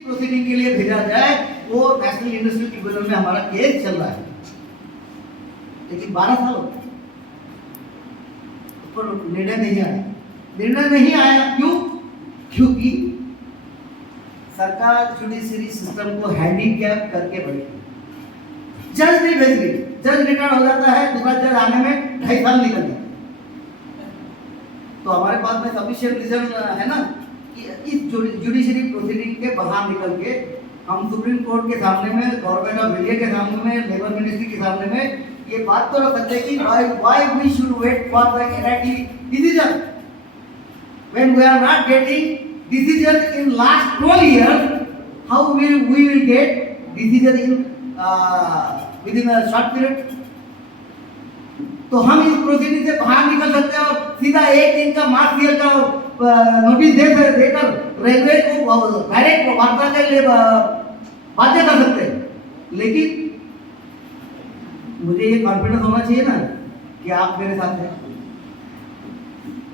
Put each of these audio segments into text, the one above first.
Proceeding के लिए भेजा जाए, वो नेशनल इंडस्ट्रियल ट्रिब्यूनल में हमारा केस चल रहा है, लेकिन 12 साल हो गए, उस पर निर्णय नहीं आया। निर्णय नहीं आया क्यों? क्योंकि सरकार जुडिशरी सिस्टम को हैंडीकैप करके बैठी, जज नहीं भेज रही। जज रिटायर हो जाता है, दूसरा जज आने में 2.5 साल निकल जाता है। तो हमारे पास में सफिशिएंट रीजन है ना कि इस जुडिशरी प्रोसीडिंग के बाहर निकल के हम सुप्रीम कोर्ट के सामने में, गवर्नमेंट ऑफ इंडिया के सामने में, लेबर मिनिस्ट्री के सामने में ये बात तो रख सकते हैं कि why we should wait for the NIT decision when we are not getting decision in last 12 years. How we will get decision in within a short period? तो हम इस प्रोसीडिंग से बाहर निकल सकते हैं और सीधा एक दिन का मार्च ईयर का नोटिस देकर रेलवे को डायरेक्ट वार्ता के लिए बाध्य कर सकते हैं। लेकिन मुझे ये कॉन्फिडेंस होना चाहिए ना कि आप मेरे साथ हैं,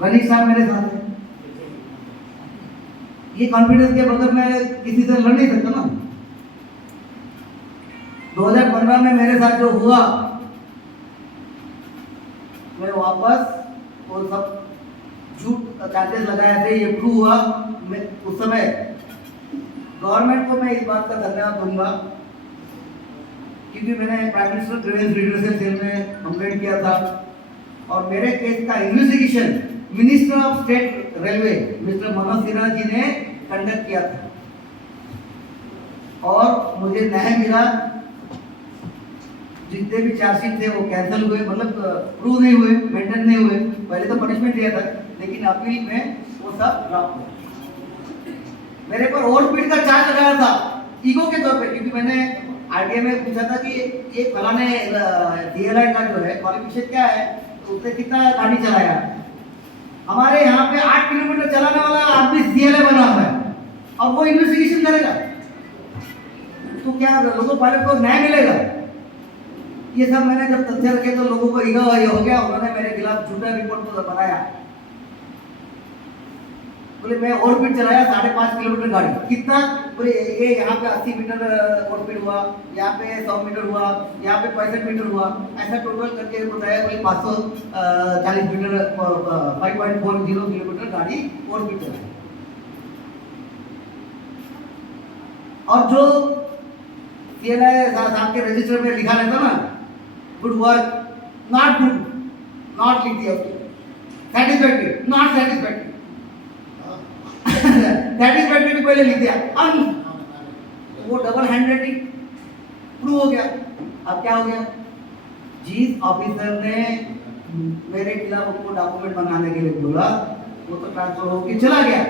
रनीश साहब मेरे साथ हैं। ये कॉन्फिडेंस के बगैर मैं किसी से लड़ नहीं सकता ना। 2015 में मेरे साथ जो हुआ, मैं वापस वो सब झूठ चार्जेस लगाए थे, ये प्रूव हुआ। मैं उस समय गवर्नमेंट को मैं इस बात का धन्यवाद दूंगा क्योंकि मैंने prime minister grievance redressal cell में कंप्लेंट किया था और मेरे केस का investigation minister of state railway mister Manoj Sinha ji ने कंडक्ट किया था और मुझे न्याय मिला। जितने भी चार्जशीट थे वो कैंसिल हुए, मतलब प्रूव नहीं हुए, मेंटेन नहीं हुए। पहले तो पनिशमेंट दिया था, लेकिन अपील में वो सब ड्रॉप हुए। मेरे पर ओवरस्पीड का चार्ज लगाया था ईगो के तौर पे, क्योंकि मैंने आरटीए में पूछा था कि ये फलाने डीएलआई का जो है क्वालिफिकेशन क्या है, तो उसने कितना गाड़ी चलाया। हमारे यहाँ पे 8 किलोमीटर चलाने वाला आदमी डीएलआई बना हुआ है और वो इन्वेस्टिगेशन करेगा, तो क्या लोगों पायलट को न्याय मिलेगा? ये सब मैंने जब तथ्य रखे तो लोगों को ईगो ये हो गया, उन्होंने मेरे खिलाफ झूठा रिपोर्ट को बनाया। बोले मैं ओवरस्पीड चलाया 5.5 किलोमीटर गाड़ी, कितना? बोले ये यहाँ पे 80 मीटर ओवरस्पीड हुआ, यहाँ पे 100 मीटर हुआ, यहाँ पे 65 मीटर हुआ, ऐसा टोटल करके बताया। बोले 540 मीटर 5.40 किलोमीटर गाड़ी ओवरस्पीड चलाई। और जो सीएलआई साहब के रजिस्टर में लिखा रहता ना, good work, not good, not लिख दिया, सेटिस्फैक्टरी, नॉट सेटिस्फैक्टरी, सेटिस्फैक्टरी पहले लिख दिया, वो डबल हैंड राइटिंग प्रूव हो गया। अब क्या हो गया? जिस ऑफिसर ने मेरे खिलाफ उसको डॉक्यूमेंट बनाने के लिए बोला, वो तो ट्रांसफर होकर चला गया।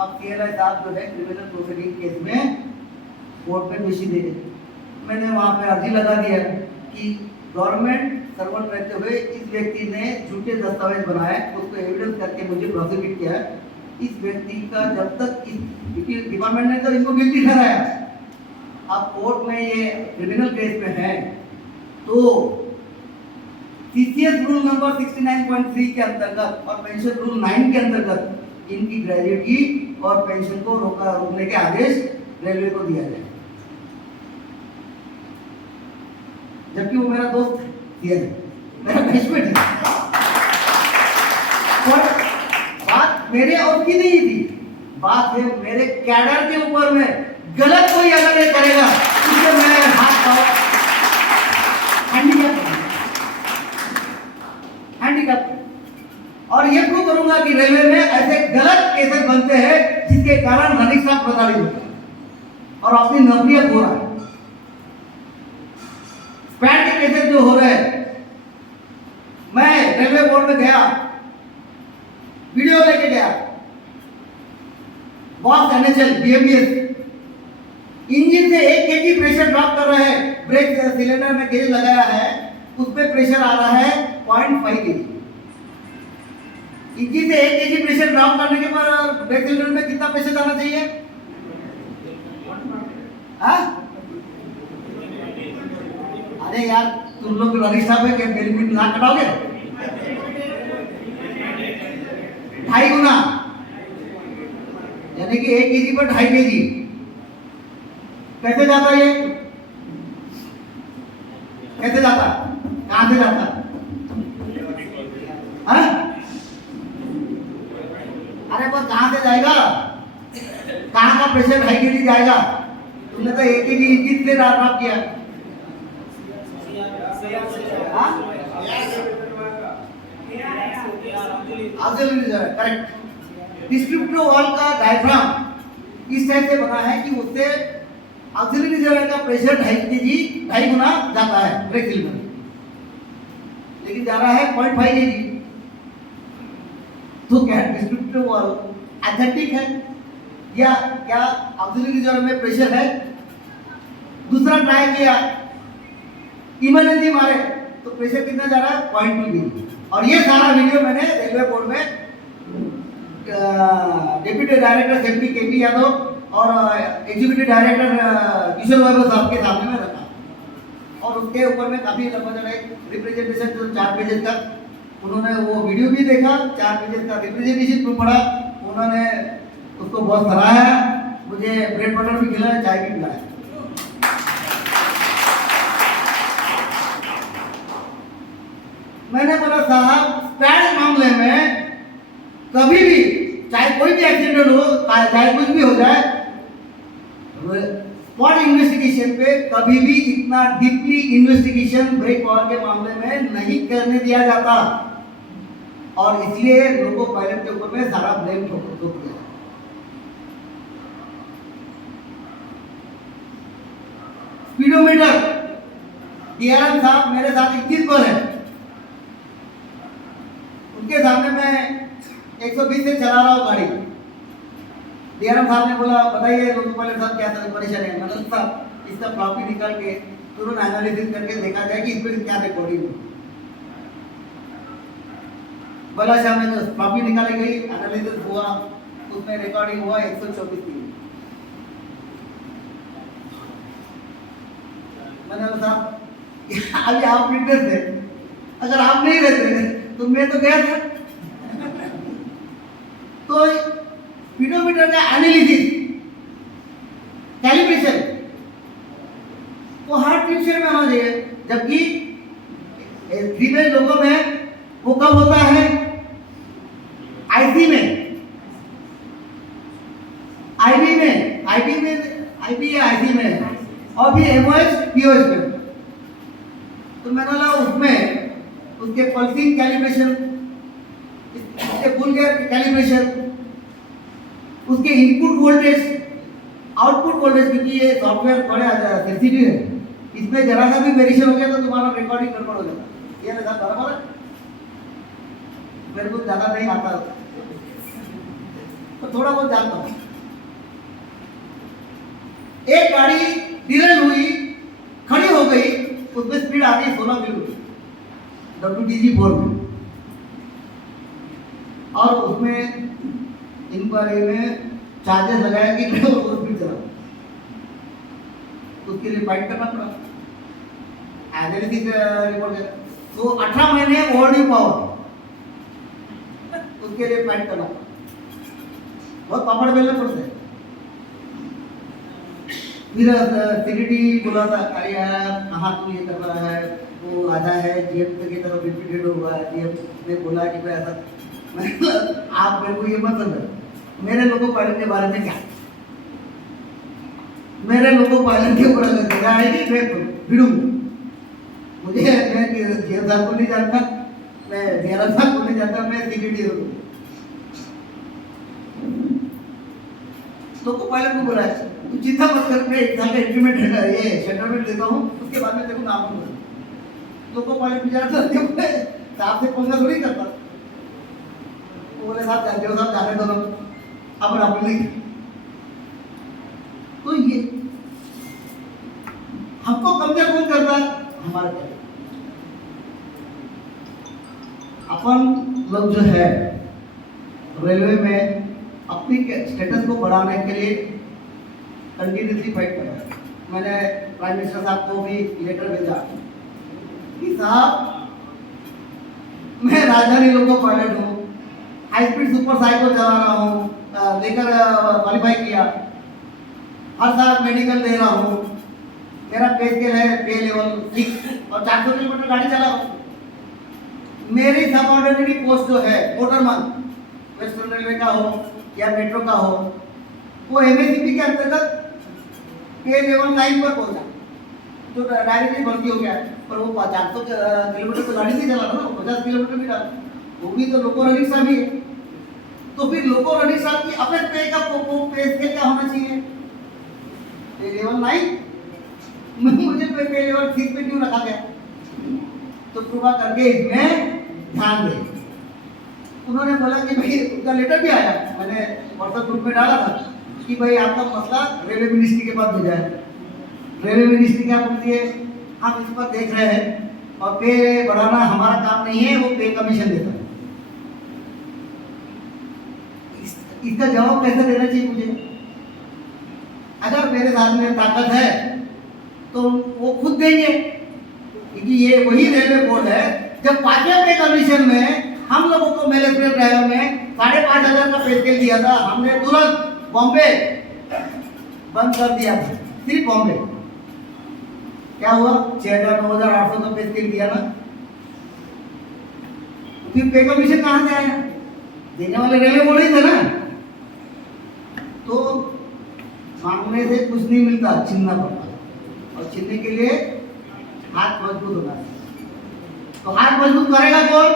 अब सीएलआई साहब जो है क्रिमिनल प्रोसीडिंग केस में कोर्ट में पेशी दे गए। मैंने वहाँ पे अर्जी लगा दिया कि गवर्नमेंट सर्वेंट रहते हुए इस व्यक्ति ने झूठे दस्तावेज बनाए, उसको एविडेंस करके मुझे प्रोसिक्यूट किया। इस व्यक्ति का जब तक इस डिपार्टमेंट ने तो इनको गिल्टी ठहराया, अब कोर्ट में ये क्रिमिनल केस में है, तो सीसीएस रूल नंबर 69.3 के अंतर्गत और पेंशन रूल 9 के अंतर्गत इनकी ग्रेजुएटी और पेंशन को रोकने के आदेश रेलवे को दिया जाए, जबकि वो मेरा दोस्त है, मेरा बैचमेट है। और बात मेरे और की नहीं थी, बात है मेरे कैडर के ऊपर में। गलत कोई अगर ये करेगा उससे मैं हाथ पाँव हैंडीकैप और ये प्रूव करूंगा कि रेलवे में ऐसे गलत केसेस बनते हैं जिसके कारण रनिंग स्टाफ प्रताड़ित होता है और अपनी नौकरियां खो रहा है। स्पैड के केसेस जो हो रहे हैं, मैं रेलवे बोर्ड में गया, वीडियो लेके गया, बॉस एनएचएल बीएमबीएस इंजन से 1 kg प्रेशर ड्रॉप कर रहे हैं। ब्रेक सिलेंडर में गेज लगाया है, उस पे प्रेशर आ रहा है 0.5 kg। इंजन से 1 kg प्रेशर ड्रॉप करने के बाद ब्रेक सिलेंडर में कितना प्रेशर आना चाहिए? अरे यार, तुम लोग रनिश साहब है कि मेरी भी नाक कटाओगे? 2.5 गुना, यानी कि 1 kg पर 2.5 kg। कैसे जाता ये, कैसे जाता, कहां से जाता, हाँ? अरे वो कहां से जाएगा, कहां का प्रेशर हाई गिरी जाएगा? तुमने तो एक ही इंगित से ड्राफ्ट किया, हाँ? Auxiliary reserve, correct. Distributor wall का डायफ्राम इस टाइप से बना है कि उससे ऑक्सिलरी रिजर्व का प्रेशर 2.5 गुना जाता है ब्रेक सिलेंडर, लेकिन जा रहा है 0.5 kg। तो क्या डिस्ट्रीब्यूटर वॉल एथेटिक है या क्या ऑक्सिलरी रिजर्व में प्रेशर है? दूसरा ट्राई किया, इमरजेंसी मारे तो प्रेशर कितना जा रहा है, 0.2 kg। और ये सारा वीडियो मैंने रेलवे बोर्ड में deputy director safety KP Yadav और एग्जीक्यूटिव डायरेक्टर किशोर वैभव साहब के सामने में रखा, और उसके ऊपर में काफी लंबा एक रिप्रेजेंटेशन जो 4 पेजेस का, उन्होंने वो वीडियो भी देखा, 4 पेजेस का रिप्रेजेंटेशन भी पढ़ा, उन्होंने उसको बहुत सराहा, मुझे ब्रेड बटर भी खिलाया, चाय भी पिलाया। मैंने बोला साहब स्टैंड मामले में कभी भी चाहे कोई भी एक्सीडेंट हो, चाहे कुछ भी हो जाए, स्पॉट इन्वेस्टिगेशन पे कभी भी इतना डीपली इन्वेस्टिगेशन ब्रेक पावर के मामले में नहीं करने दिया जाता, और इसलिए लोगों पायलट के ऊपर में सारा ब्लेम ठोक दिया। स्पीडोमीटर डीआरएम साहब मेरे साथ 21 पर है, उनके सामने मैं 120 से चला रहा हूँ गाड़ी। डीआरएम साहब ने बोला बताइए लोको पायलट साहब क्या परेशानी है? मतलब साहब इसका फ्लॉपी निकाल के तुरंत एनालिसिस करके देखा जाए कि इसमें क्या रिकॉर्डिंग है। बोला शाम में जो फ्लॉपी निकाली गई, एनालिसिस हुआ, उसमें रिकॉर्डिंग हुआ 124 की। मैंने बोला साहब अभी आप फिटनेस थे, अगर आप नहीं रहते तो मैं तो गया था। तो स्पीडोमीटर का एनालिसिस, कैलिब्रेशन वो हर ट्रिप में होना चाहिए, जबकि थ्री-वे लोगों में वो कब होता है? आईसी में, आईबी में, आईबी या आईसी में, और फिर एमओएस पीओएस में। तो मैंने बोला उसमें उसके पल्सिंग कैलिब्रेशन, उसके फुल गियर कैलिब्रेशन, उसके इनपुट वोल्टेज, आउटपुट वोल्टेज, क्योंकि ये सॉफ्टवेयर थोड़े सेंसिटिव है, इसमें जरा सा भी वेरिएशन हो गया तो तुम्हारा रिकॉर्डिंग गड़बड़ हो जाता। ये ना बराबर है, मेरे को ज्यादा नहीं आता तो थोड़ा बहुत जानता हूँ। एक गाड़ी डिरेल हुई, खड़ी हो गई, उसमें स्पीड आ गई 16 किलोमीटर WTG-4 में, और उसमें इंक्वायरी में चार्जेस लगाया कि मैं वो स्पीड चला, उसके लिए फाइट करना पड़ा। एनालिसिस रिपोर्ट है तो 18 महीने ओवरड्यू पावर, उसके लिए फाइट करना पड़ा, बहुत पापड़ बेलने पड़ते हैं। फिर सिक्योरिटी बोला था अरे यार कहाँ तू ये कर रहा है, वो आधा है जीएम की तरफ रिपीटेड हुआ है, जीएम ने बोला कि भाई ऐसा। आप मेरे को ये मत समझो मेरे लोगों पायलट के बारे में क्या, मेरे लोगों पायलट के ऊपर अगर जगह आएगी मैं भिड़ूँ, मुझे मैं जीएम साहब को नहीं जानता, मैं डीआरएम साहब को नहीं जानता, मैं सिक्योरिटी हूँ। लोगों पायलट को बोला तू चिंता मत कर, मैं 1 साल का इंक्रीमेंट है ये सेटलमेंट देता हूँ, उसके बाद में तेरे को नाम दूंगा। लोगों पायलट विचार करते हुए साहब से पंगा थोड़ी करता, वो बोले साहब जानते हो साहब जाने दो अपन अपने। तो ये हमको कब्जा कौन करता है? हमारे पायलट। अपन लोग जो है रेलवे में अपनी स्टेटस को बढ़ाने के लिए कंटिन्यूसली फाइट कर रहा है। मैंने प्राइम मिनिस्टर साहब को भी लेटर भेजा कि साहब मैं राजधानी लोको पायलट हूँ, हाई स्पीड सुपर साइकिल चला रहा हूँ, लेकर क्वालिफाई किया, हर साल मेडिकल दे रहा हूँ, मेरा पे स्केल है पे लेवल 6 और 400 किलोमीटर गाड़ी चला रहा हूँ। मेरी सबऑर्डिनरी पोस्ट जो है मोटरमैन, वेस्टर्न रेलवे का हो या मेट्रो का हो, वो एमएससीपी के अंतर्गत पे लेवल 9 पर पहुंचा, तो डायरेक्टली भर्ती हो गया। पर वो 400 किलोमीटर तो गाड़ी नहीं चला रहा ना, 50 किलोमीटर भी डाला, वो भी तो लोको रिक्शा भी है। तो फिर लोको रिक्शा की अपने पे का पे स्केल क्या होना चाहिए? पे लेवल 9, मुझे पे लेवल 6 पे क्यों रखा गया? तो कृपा करके इसमें ध्यान दें। उन्होंने बोला कि भाई उनका लेटर भी आया, मैंने व्हाट्सएप ग्रुप में डाला था कि भाई आपका मसला रेलवे मिनिस्ट्री के पास भेजा है। रेलवे मिनिस्ट्री क्या बोलती है, हम इस पर देख रहे हैं और पे बढ़ाना हमारा काम नहीं है, वो पे कमीशन देता है। इसका जवाब कैसे देना चाहिए मुझे? अगर मेरे साथ में ताकत है तो वो खुद देंगे, क्योंकि ये वही रेलवे बोर्ड है जब 5वें पे कमीशन में हम लोगों को मेल एक्सप्रेस ड्राइवर में 5,500 का पे स्केल दिया था, हमने तुरंत बॉम्बे बंद कर दिया था, सिर्फ बॉम्बे। क्या हुआ? 6,000 9,800 का पे स्केल दिया ना, फिर पे कमीशन कहाँ से आया? देने वाले रेलवे बोर्ड ही थे ना। तो मांगने से कुछ नहीं मिलता, छीनना पड़ता, और छीनने के लिए हाथ मजबूत होना चाहिए। तो हाथ मजबूत करेगा कौन?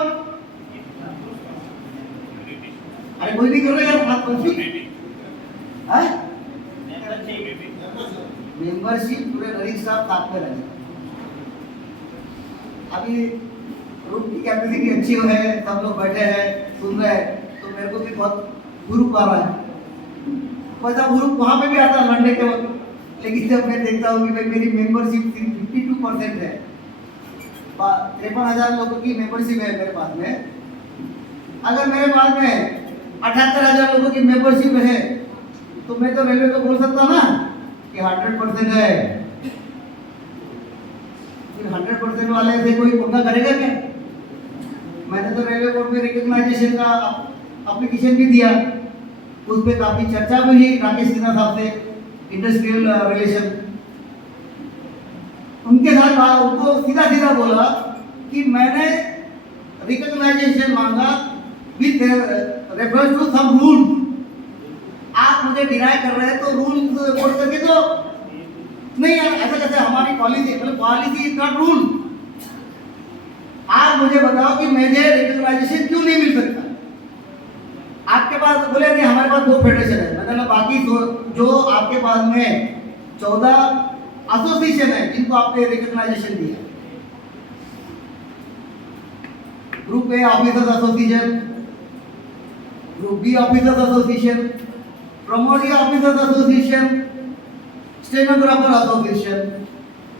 अरे कोई नहीं करेगा हाथ मजबूत। मेंबरशिप पूरे रईस साहब साथ में रहेंगे। अभी रूम की कैपेसिटी अच्छी है, सब लोग बैठे हैं सुन रहे हैं, तो मेरे को भी बहुत ग्रुप आ रहा है। वैसा ग्रुप वहाँ पे भी आता है मंडे के वक्त, लेकिन जब मैं देखता हूँ कि भाई मेरी मेंबरशिप 52% है, 53,000 लोगों की मेंबरशिप है मेरे पास में। अगर मेरे पास में 78,000 लोगों की मेंबरशिप है तो मैं तो रेलवे को बोल सकता ना कि 100% है। फिर 100% वाले से कोई पंगा करेगा क्या? मैंने तो रेलवे बोर्ड में रिकॉग्नाइजेशन का एप्लीकेशन भी दिया, उस पर काफी चर्चा भी हुई राकेश सिन्हा साहब से, इंडस्ट्रियल रिलेशन। उनके साथ उनको सीधा सीधा बोला कि मैंने रिकॉग्नाइजेशन मांगा with reference to some rule, आप मुझे डिनाई कर रहे हैं तो रूल कोड करके दो। नहीं यार ऐसा कैसे, हमारी पॉलिसी, मतलब पॉलिसी इज नॉट रूल। आप मुझे बताओ कि मुझे रिकॉग्नाइजेशन क्यों नहीं मिल सकता? आपके पास बोले नहीं हमारे पास 2 फेडरेशन है, मतलब बाकी जो आपके पास में 14 एसोसिएशन है जिनको आपने रिकॉग्नाइजेशन दिया। Group A officers association, group B officers association, promoting officers association, stenographer association,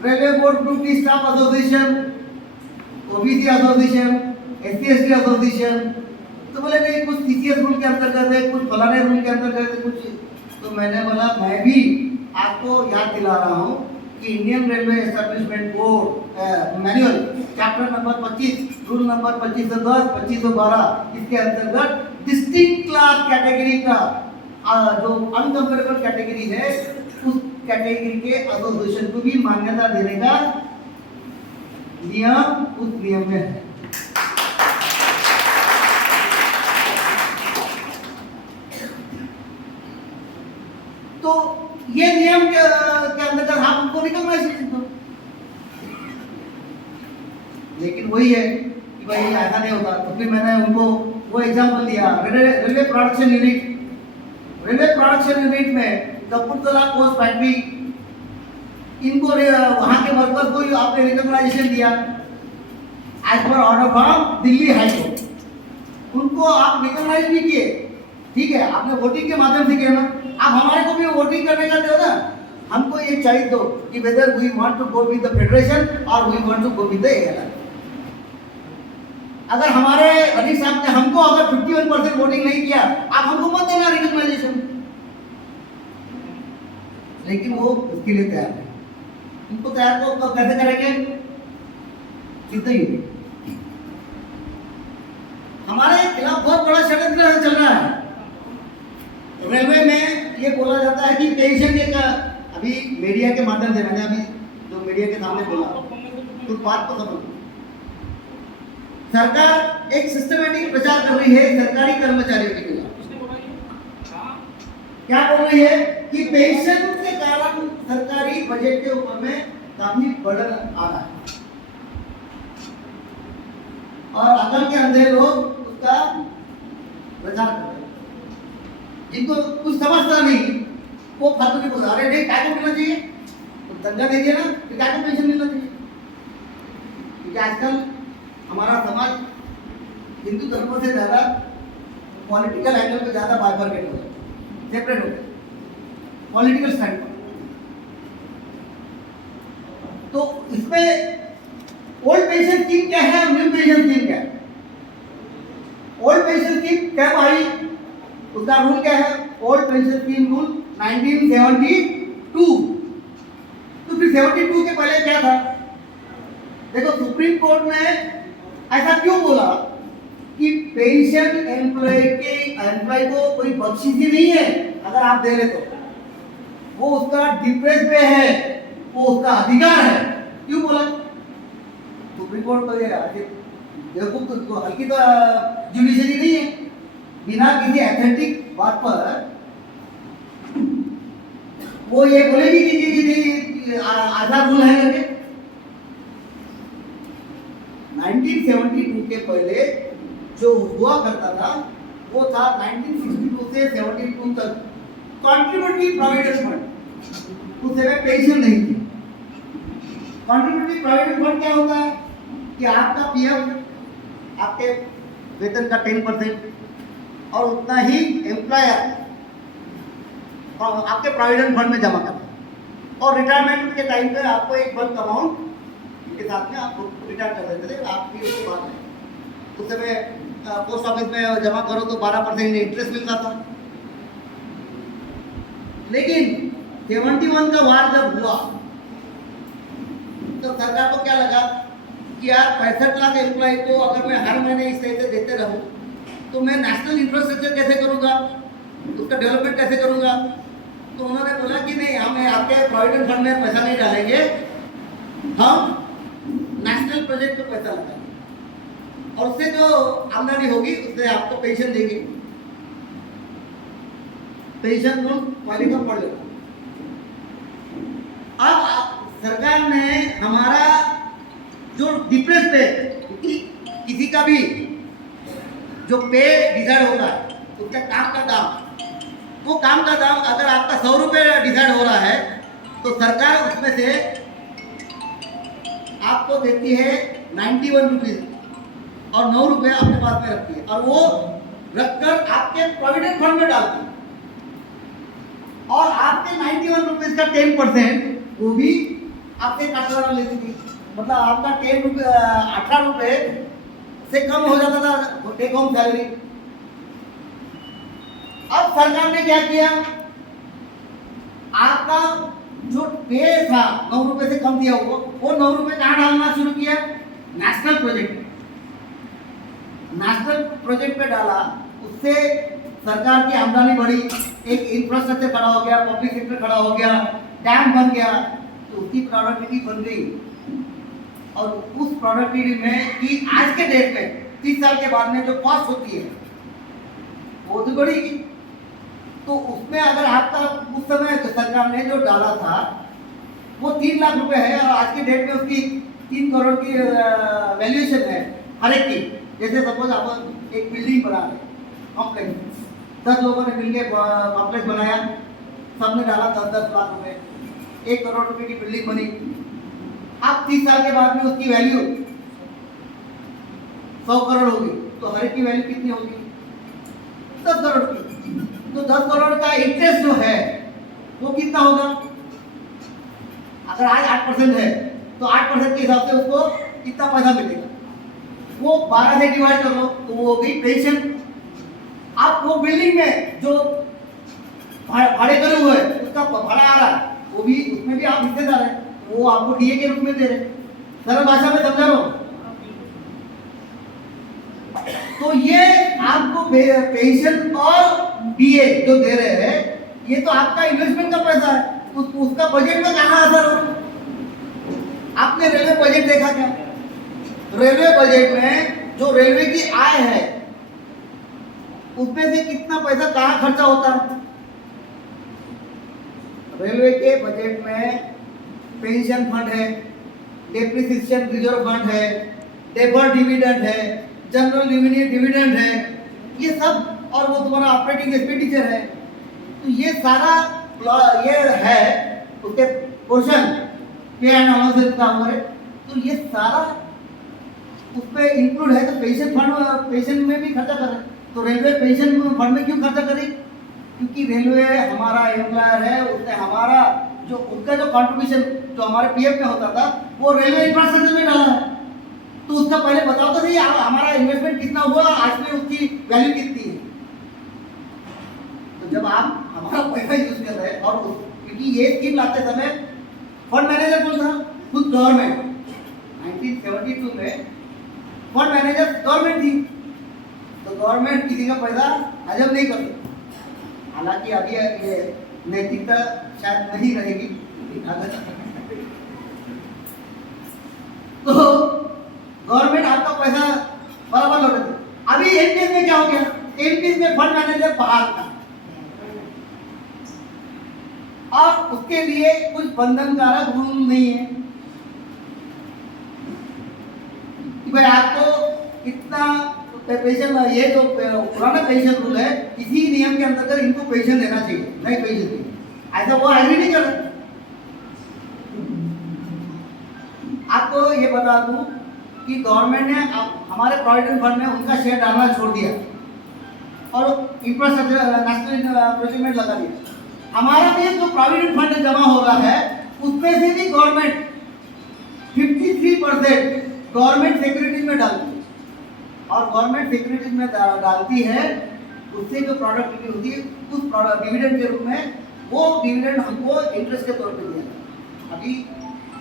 railway board group D staff association, OBC association, SC ST association. तो बोले नहीं कुछ सीसीएस रूल के अंतर्गत है, कुछ फलाने रूल के अंतर्गत है कुछ। तो मैंने बोला मैं भी आपको याद दिला रहा हूँ कि Indian railway establishment board manual chapter number 25 rule number 2510 2512 इसके अंतर्गत डिस्टिंक्ट क्लास कैटेगरी का जो अनकंपेरेबल कैटेगरी है उस कैटेगरी के एसोसिएशन को भी मान्यता देने का नियम उस नियम में है। तो ये नियम के अंतर्गत आप उनको रिकॉग्नाइजेशन दो। लेकिन वही है कि भाई ऐसा नहीं होता, तो फिर मैंने उनको वो एग्जाम्पल दिया railway production unit. Railway production unit में कपूरथला पोस्ट फैक्ट्री, इनको वहां के वर्कर्स को आपने रिकॉग्नाइजेशन दिया as per order from Delhi high court. उनको आप रिकॉग्नाइज भी किए, ठीक है, आपने वोटिंग के माध्यम से किया ना, आप हमारे को भी वोटिंग करने का दो ना। हमको ये चाहिए दो कि whether we want to go with the federation और we want to go with the airline. अगर हमारे अनिल साहब ने हमको अगर 51% वोटिंग नहीं किया, आप हमको मत देना रिकॉग्नाइजेशन। लेकिन वो उसके लिए तैयार है। उनको तैयार को कैसे करेंगे? सीधे ही हमारे खिलाफ बहुत बड़ा षड्यंत्र चल रहा है। रेलवे में ये बोला जाता है कि पेंशन के अभी मीडिया के माध्यम से मैंने अभी जो मीडिया के सामने बोला, तो बात को समझो। सरकार एक सिस्टमेटिक प्रचार कर रही है सरकारी कर्मचारियों के खिलाफ। क्या बोल रही है कि पेंशन के कारण सरकारी बजट के ऊपर में काफी बर्डन आ रहा है और अकल के अंधे लोग उसका प्रचार कर रहे हैं। जिनको कुछ समझता नहीं वो फालतू की बोला, अरे नहीं क्या को मिलना चाहिए, तो दंगा दे दिया ना कि क्या को पेंशन मिलना चाहिए। क्योंकि आजकल हमारा समाज हिंदू धर्म से ज्यादा पॉलिटिकल एंगल पे ज्यादा बाइफरकेट हो गया, सेपरेट हो गया पॉलिटिकल स्टैंड पर। तो इसमें ओल्ड पेंशन स्कीम क्या है और न्यू पेंशन स्कीम क्या है? ओल्ड पेंशन स्कीम क्या भाई, उसका रूल क्या है? Old pension scheme rule 1972। तो फिर 72 के पहले क्या था? देखो सुप्रीम कोर्ट ने ऐसा क्यों बोला कि पेंशन एम्प्लॉय को कोई बख्शीश ही नहीं है, अगर आप दे रहे तो वो उसका डिप्रेस पे है, वो उसका अधिकार है। क्यों बोला सुप्रीम कोर्ट? तो ये बेवकूफ तो हल्की तो जुडिशरी नहीं है, बिना किसी एथेंटिक बात पर वो ये बोलेगी कि आधा रूल है करके। 1972 के पहले जो हुआ करता था वो था 1962 से 72 तक कॉन्ट्रीब्यूटरी प्रोविडेंट फंड। उस समय पेंशन नहीं थी। कॉन्ट्रीब्यूटरी प्रोविडेंट फंड क्या होता है कि आपका पीएफ आपके वेतन का 10% और उतना ही एम्प्लॉयर आपके प्रोविडेंट फंड में जमा करता है और रिटायरमेंट के टाइम पे आपको एक बल्क अमाउंट के साथ में आप रिटायर कर देते थे। आपकी उसके बाद में उस समय पोस्ट ऑफिस में जमा करो तो 12% इंटरेस्ट मिलता था। लेकिन 71 का वार जब हुआ तो सरकार को क्या लगा कि यार 65 लाख एम्प्लॉय को अगर मैं हर महीने इस तरह से देते रहूं तो मैं नेशनल इंफ्रास्ट्रक्चर कैसे करूंगा, उसका डेवलपमेंट कैसे करूंगा। तो उन्होंने बोला कि नहीं, हम आपके प्रोविडेंट फंड में पैसा नहीं डालेंगे, हम नेशनल प्रोजेक्ट पे पैसा लगाएंगे और उससे जो आमदनी होगी उससे आपको पेंशन देंगे। पेंशन रूल पहले का पढ़ लो। अब सरकार ने हमारा जो डिफरेंस पे किसी का भी जो पे डिसाइड होता है उसका काम का दाम, वो काम का दाम अगर आपका 100 रुपये डिसाइड हो रहा है तो सरकार उसमें से आपको देती है 91 रुपीज और 9 रुपये अपने पास में रखती है और वो रखकर आपके प्रोविडेंट फंड में डालती है और आपके 91 रुपीज का 10% वो भी आपसे काटना लेती थी। मतलब आपका 18 रुपये से कम हो जाता था टेक होम सैलरी। अब सरकार ने क्या किया, आपका जो पे था 9 रुपए से कम दिया हुआ वो 9 रुपए कहाँ डालना शुरू किया? National project. नेशनल प्रोजेक्ट पे डाला, उससे सरकार की आमदनी बढ़ी, एक इंफ्रास्ट्रक्चर खड़ा हो गया, पब्लिक सेक्टर खड़ा हो गया, डैम बन गया, तो उसकी प्रोडक्टिविटी बन गई। और उस प्रोडक्टिविटी में कि आज के डेट में 30 साल के बाद में जो कॉस्ट होती है वो तो बढ़ेगी। तो उसमें अगर आपका उस समय सरकार ने जो डाला था वो 3 लाख रुपए है और आज के डेट में उसकी 3 करोड़ की वैल्यूएशन है हर एक की। जैसे सपोज आप एक बिल्डिंग बना रहे कॉम्प्लेक्स, 10 लोगों ने मिलकर कॉम्प्लेक्स बनाया, सबने डाला 10-10 लाख रुपए, 1 करोड़ रुपए की बिल्डिंग बनी। अब 30 साल के बाद में उसकी वैल्यू 100 करोड़ होगी, तो हर एक की वैल्यू कितनी होगी? 10 करोड़ की। तो 10 करोड़ का इंटरेस्ट जो है वो कितना होगा? अगर आज 8% है तो 8% के हिसाब से उसको कितना पैसा मिलेगा? वो 12 से डिवाइड कर लो तो वो होगी पेंशन। आप वो बिल्डिंग में जो भाड़े करे हुए है उसका भाड़ा आ रहा है, वो भी उसमें भी आप हिस्सेदार है, वो आपको डीए के रूप में दे रहे। सरल भाषा में समझा लो। तो ये आपको पेंशन और डीए जो दे रहे हैं ये तो आपका इन्वेस्टमेंट का पैसा है। उसका बजट में कहाँ असर हो? आपने रेलवे बजट देखा क्या? रेलवे बजट में जो रेलवे की आय है उसमें से कितना पैसा कहाँ खर्चा होता है? रेलवे के बजट में पेंशन फंड है, डेप्रिसिएशन रिजर्व फंड है, डेफर्ड डिविडेंड है, जनरल रेवेन्यू डिविडेंड है, ये सब, और वो तुम्हारा ऑपरेटिंग एक्सपेंडिचर है। तो ये सारा ये है उसके पोर्शन पे एंड अलाउंसेस का हमारे, तो ये सारा उस पे इंक्लूड है। तो पेंशन फंड, पेंशन में भी खर्चा कर रहे हैं, तो रेलवे पेंशन फंड में क्यों खर्चा करे? क्योंकि रेलवे हमारा एम्प्लॉयर है, उसने हमारा जो उनका जो कंट्रीब्यूशन जो हमारे पीएफ में होता था वो रेलवे इंफ्रास्ट्रक्चर में डाला है। तो उसका पहले बताओ तो सही, हमारा इन्वेस्टमेंट कितना हुआ, आज में उसकी वैल्यू कितनी है। तो जब आप हमारा पैसा यूज कर रहे हैं, और क्योंकि ये स्कीम लाते समय फंड मैनेजर कौन था? खुद गवर्नमेंट। 1972 में फंड मैनेजर गवर्नमेंट थी, तो गवर्नमेंट किसी का पैसा हजम नहीं करती। हालांकि अभी ये नैतिकता शायद नहीं रहेगी, तो गवर्नमेंट आपका पैसा बराबर लौटाती। अभी एनपीएस में क्या हो गया? एनपीएस में फंड मैनेजर बहाल था, और उसके लिए कुछ बंधनकारक रूल नहीं है कि भाई आपको इतना पेंशन, ये जो पुराना पेंशन रूल है इसी नियम के अंतर्गत इनको पेंशन देना चाहिए, नहीं पेंशन चाहिए, ऐसा वो एग्री नहीं कर रहा। आपको ये बता दूं कि गवर्नमेंट ने हमारे प्रोविडेंट फंड में उनका शेयर डालना छोड़ दिया और इंफ्रास्ट्रक्चर नेशनल प्रोजेक्ट लगा दिया। हमारा भी जो प्रोविडेंट फंड जमा हो रहा है उसमें से भी गवर्नमेंट 53% गवर्नमेंट सिक्योरिटीज में डालती है, और गवर्नमेंट सिक्योरिटीज में डालती है, उससे जो प्रोडक्टिविटी होती है उस डिविडेंड के रूप में, वो डिविडेंड हमको इंटरेस्ट के तौर पे दिया। अभी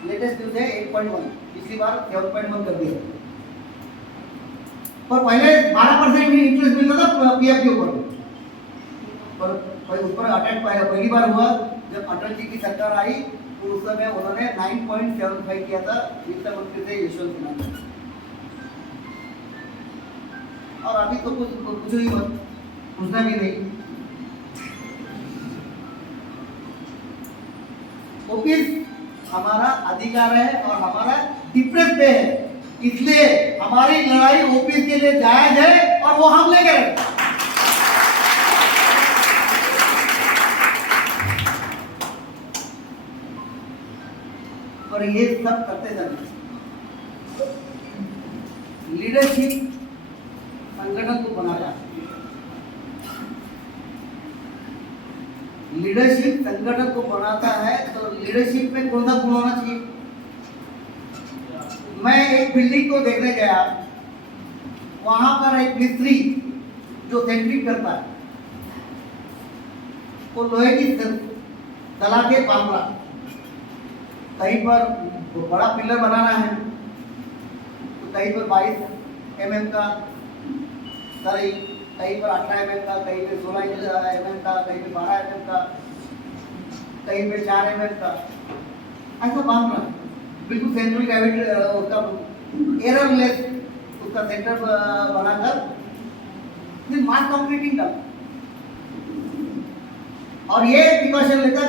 लेटेस्ट न्यूज है 8.1, पिछली बार 7.1 कर दिया, पर पहले 12% इंटरेस्ट मिलता था पीएफ के ऊपर, पर उस पर अटैक पहली बार हुआ जब अटल जी की सरकार आई, तो उस समय उन्होंने 9.75 किया था वित्त मंत्री थे यशवंत सिन्हा, और अभी तो कुछ ही मत पूछना भी नहीं। ओपीएस हमारा अधिकार है और हमारा डिफरेंस पे है, इसलिए हमारी लड़ाई ओपीएस के लिए जायज है और वो हम लेके रहे। और ये सब करते समय लीडरशिप संगठन को बनाता है, लीडरशिप संगठन को बनाता है, तो लीडरशिप में कौन सा गुण होना चाहिए? मैं एक बिल्डिंग को देखने गया, वहां पर एक मिस्त्री जो सेंट्रिंग करता है, वो लोहे की सलाखें बांध रहा, कहीं पर बड़ा पिलर बनाना है तो कहीं पर 22 mm का सरी, कहीं पर 18 mm का, कहीं पे 16 mm का, कहीं पे 12 mm का, कहीं पे 4 mm का, ऐसा बांध रहा है बिल्कुल सेंट्रल कैविटी, उसका एररलेस उसका सेंटर बनाकर फिर मास कंक्रीटिंग का, और ये प्रिकॉशन लेता